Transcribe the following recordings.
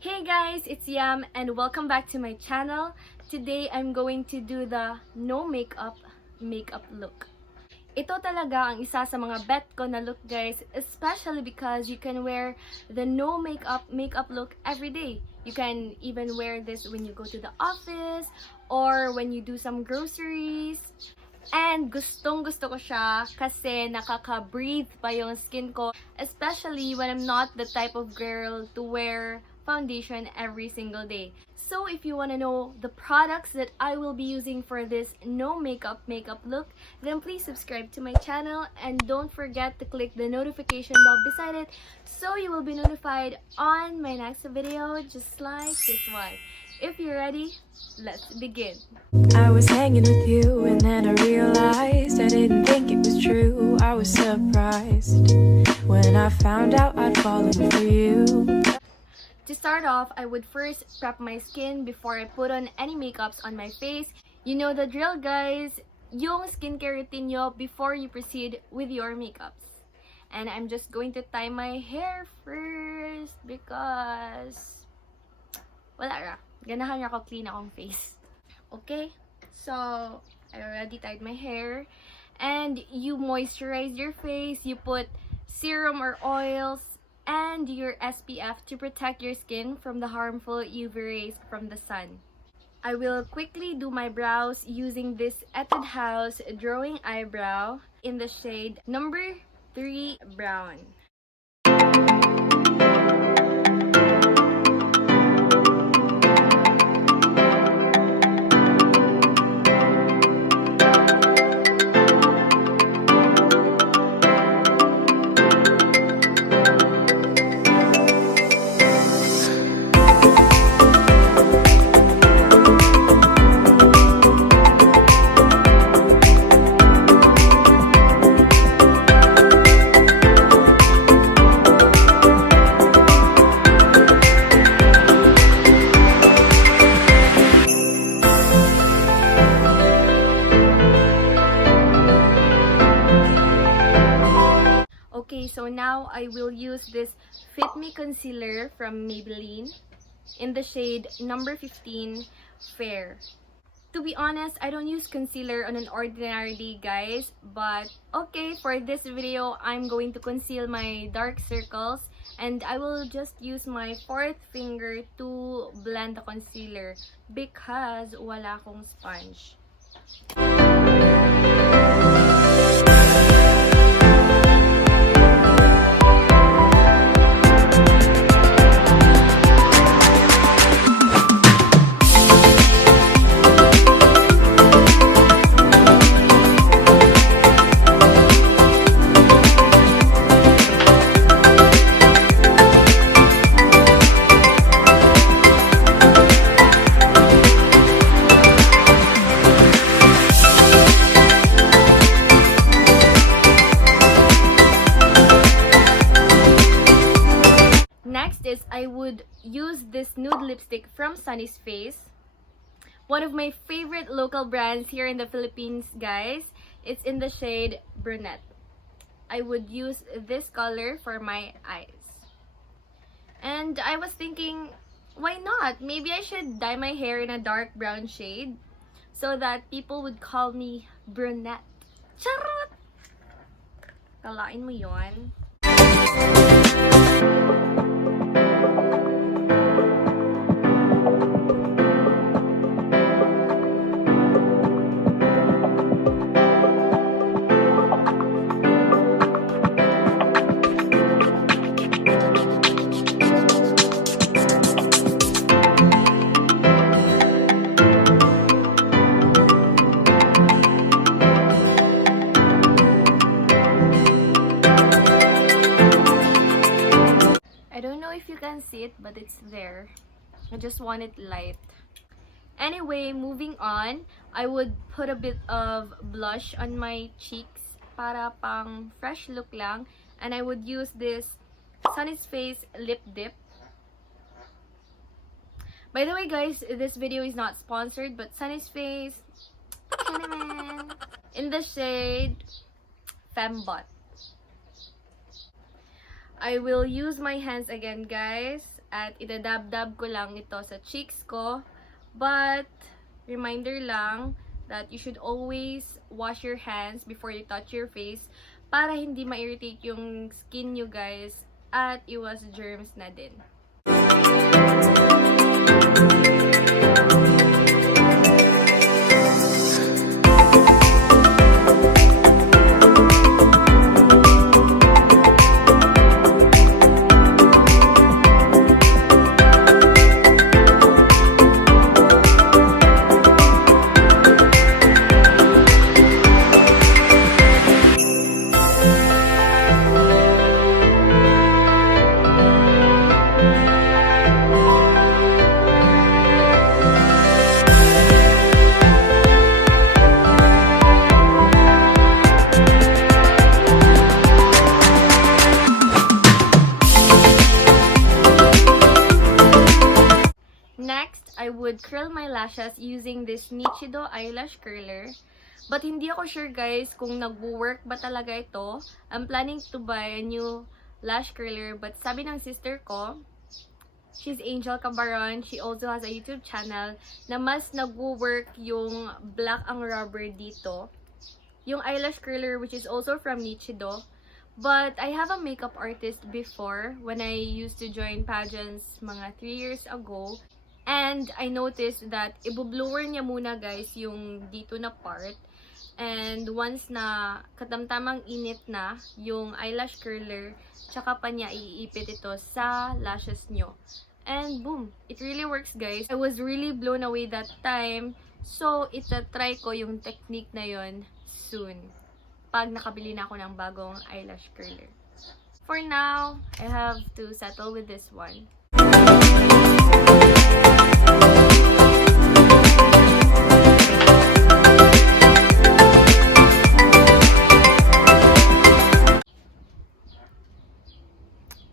Hey guys, it's Yam and welcome back to my channel. Today I'm going to do the no makeup look. Ito talaga ang isa sa mga bet ko na look guys, especially because you can wear the no makeup look every day. You can even wear this when you go to the office or when you do some groceries. And gustong-gusto ko siya kasi nakaka-breathe pa yung skin ko, especially when I'm not the type of girl to wear foundation every single day. So if you want to know the products that I will be using for this no makeup look, then please subscribe to my channel and don't forget to click the notification bell beside it so you will be notified on my next video, just like this one. If you're ready, let's begin. I was hanging with you and then I realized I didn't think it was true. I was surprised when I found out I'd fallen for you. To start off, I would first prep my skin before I put on any makeups on my face. You know the drill guys, yung skincare routine nyo before you proceed with your makeups. And I'm just going to tie my hair first because wala ra. Ganahan ako clean akong face. Okay? So, I already tied my hair. And you moisturize your face. You put serum or oils and your SPF to protect your skin from the harmful UV rays from the sun. I will quickly do my brows using this Etude House Drawing Eyebrow in the shade number 3 Brown. Okay, so now I will use this Fit Me Concealer from Maybelline in the shade number 15 Fair. To be honest, I don't use concealer on an ordinary day, guys. But okay, for this video, I'm going to conceal my dark circles. And I will just use my 4th finger to blend the concealer because wala akong sponge. I would use this nude lipstick from Sunny's Face. One of my favorite local brands here in the Philippines, guys. It's in the shade Brunette. I would use this color for my eyes. And I was thinking, why not? Maybe I should dye my hair in a dark brown shade so that people would call me Brunette. Charot! Kalain mo yon. See it, but it's there. I just want it light. Anyway, moving on, I would put a bit of blush on my cheeks para pang fresh look lang, and I would use this Sunny's Face lip dip. By the way guys, this video is not sponsored, but Sunny's Face in the shade Fembot. I will use my hands again, guys, at idadab-dab ko lang ito sa cheeks ko. But, reminder lang that you should always wash your hands before you touch your face para hindi ma-irritate yung skin nyo guys at iwas germs na din. Next, I would curl my lashes using this Nichido eyelash curler. But hindi ako sure guys kung nagwo-work ba talaga ito. I'm planning to buy a new lash curler but sabi ng sister ko, she's Angel Cabaron, she also has a YouTube channel na mas nagwo-work yung black ang rubber dito. Yung eyelash curler which is also from Nichido. But I have a makeup artist before when I used to join pageants mga 3 years ago. And I noticed that ibo-blower niya muna guys yung dito na part. And once na katamtamang init na yung eyelash curler, tsaka pa niya iipit ito sa lashes nyo. And boom! It really works guys. I was really blown away that time. So, itatry ko yung technique na yon soon. Pag nakabili na ako ng bagong eyelash curler. For now, I have to settle with this one.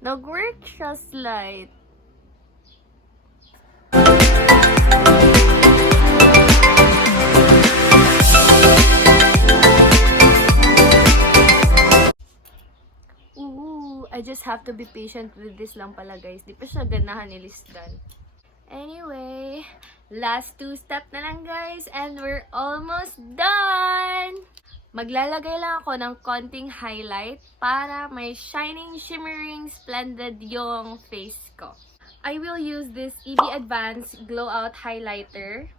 Nag-work siya slight. I just have to be patient with this lang pala guys. Di pa siya ganahan ilisdan. Anyway, last 2 steps na lang guys and we're almost done! Maglalagay lang ako ng konting highlight para may shining, shimmering, splendid yung face ko. I will use this EV Advanced Glow Out Highlighter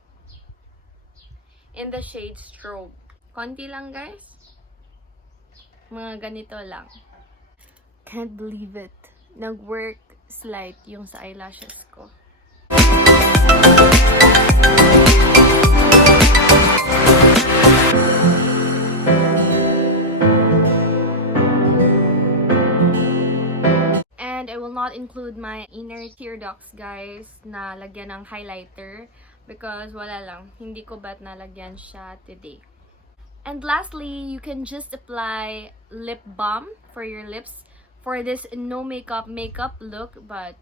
in the shade Strobe. Konti lang guys. Mga ganito lang. Can't believe it. Nag-work slight yung sa eyelashes ko. And I will not include my inner tear ducts guys na lagyan ng highlighter because wala lang. Hindi ko ba't nalagyan siya today. And lastly, you can just apply lip balm for your lips for this no makeup look. But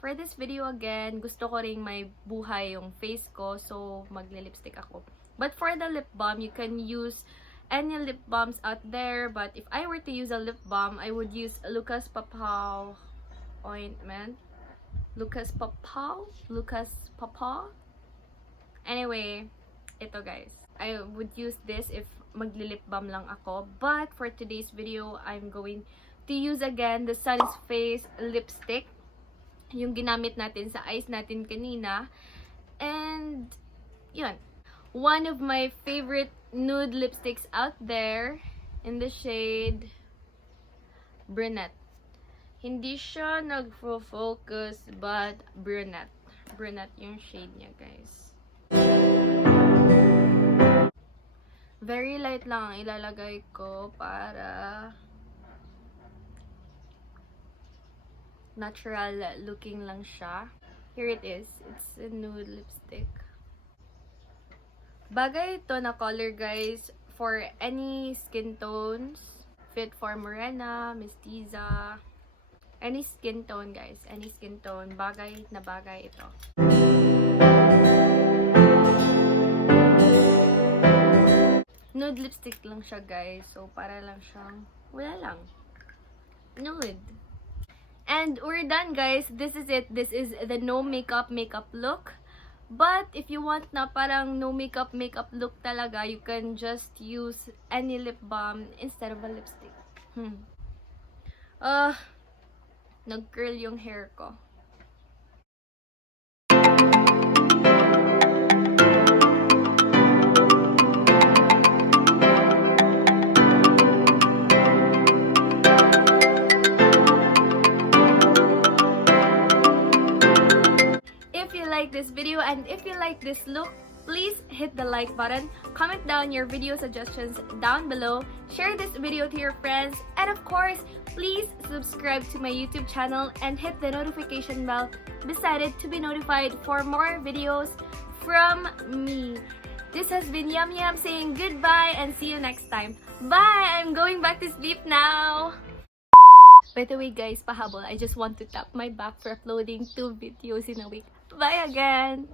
for this video again, gusto ko ring may buhay yung face ko, so magle-lipstick ako. But for the lip balm, you can use any lip balms out there. But if I were to use a lip balm, I would use Lucas Papaw ointment. Lucas Papaw? Anyway, ito guys. I would use this if magli-lip balm lang ako. But for today's video, I'm going to use again the Sun's Face lipstick. Yung ginamit natin sa eyes natin kanina. And, yun. One of my favorite nude lipsticks out there in the shade Brunette. Hindi siya nagfo-focus but Brunette. Brunette yung shade niya guys. Very light lang ang ilalagay ko para natural looking lang siya. Here it is. It's a nude lipstick. Bagay ito na color guys for any skin tones. Fit for morena, mestiza. Any skin tone guys. Any skin tone. Bagay na bagay ito. Nude lipstick lang siya guys. So para lang siyang wala lang. Nude. And we're done, guys. This is it. This is the no makeup look. But if you want na parang no makeup look talaga, you can just use any lip balm instead of a lipstick. Nag-curl yung hair ko. If you like this video and if you like this look, please hit the like button, comment down your video suggestions down below, share this video to your friends, and of course, please subscribe to my YouTube channel and hit the notification bell beside it to be notified for more videos from me. This has been Yamyam saying goodbye and see you next time. Bye! I'm going back to sleep now! By the way guys, pahabol, I just want to tap my back for uploading 2 videos in a week. Bye again!